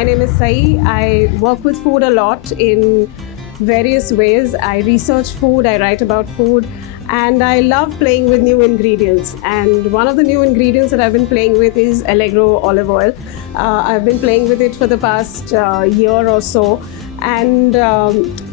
My name is Saee. I work with food a lot in various ways. I research food, I write about food, and I love playing with new ingredients. And one of the new ingredients that I've been playing with is Allegro Olive Oil. I've been playing with it for the past year or so. And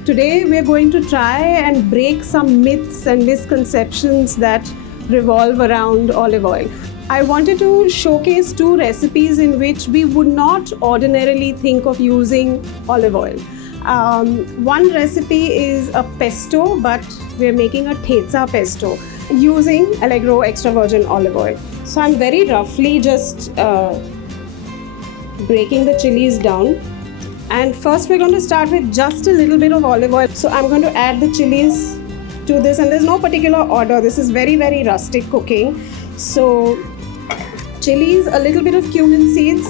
today we're going to try and break some myths and misconceptions that revolve around olive oil. I wanted to showcase two recipes in which we would not ordinarily think of using olive oil. One recipe is a pesto, but we're making a Thecha Pesto using Allegro extra virgin olive oil. So I'm very roughly just breaking the chilies down. And first we're going to start with just a little bit of olive oil. So I'm going to add the chilies to this, and there's no particular order. This is very, very rustic cooking. So chilies, a little bit of cumin seeds,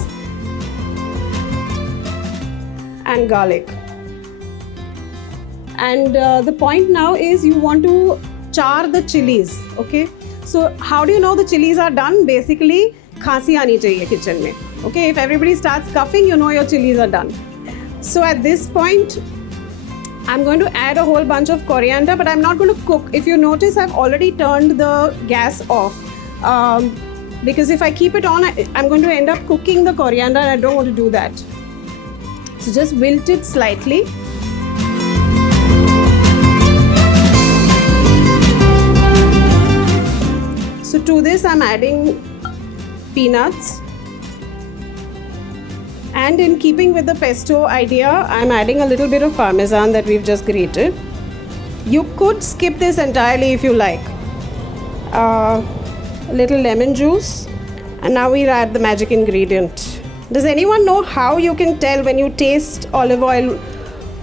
and garlic. And the point now is you want to char the chilies, okay? So how do you know the chilies are done? Basically, khansi aani chahiye kitchen mein, okay? If everybody starts coughing, you know your chilies are done. So at this point, I'm going to add a whole bunch of coriander, but I'm not going to cook. If you notice, I've already turned the gas off. Because if I keep it on, I'm going to end up cooking the coriander, and I don't want to do that. So just wilt it slightly. So to this I'm adding peanuts. And in keeping with the pesto idea, I'm adding a little bit of parmesan that we've just grated. You could skip this entirely if you like. A little lemon juice, and now we'll add the magic ingredient. Does anyone know how you can tell when you taste olive oil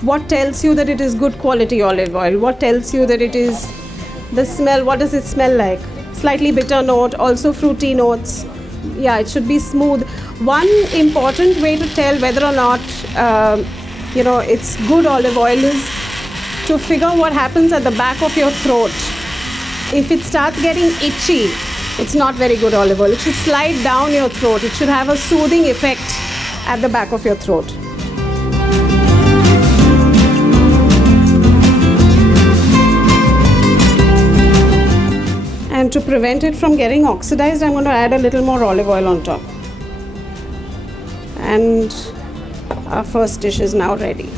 what tells you that it is good quality olive oil? What tells you that it is the smell? What does it smell like? Slightly bitter note, also fruity notes. Yeah, it should be smooth. One important way to tell whether or not it's good olive oil is to figure what happens at the back of your throat. If it starts getting itchy, it's not very good olive oil. It should slide down your throat. It should have a soothing effect at the back of your throat. And to prevent it from getting oxidized, I'm going to add a little more olive oil on top. And our first dish is now ready.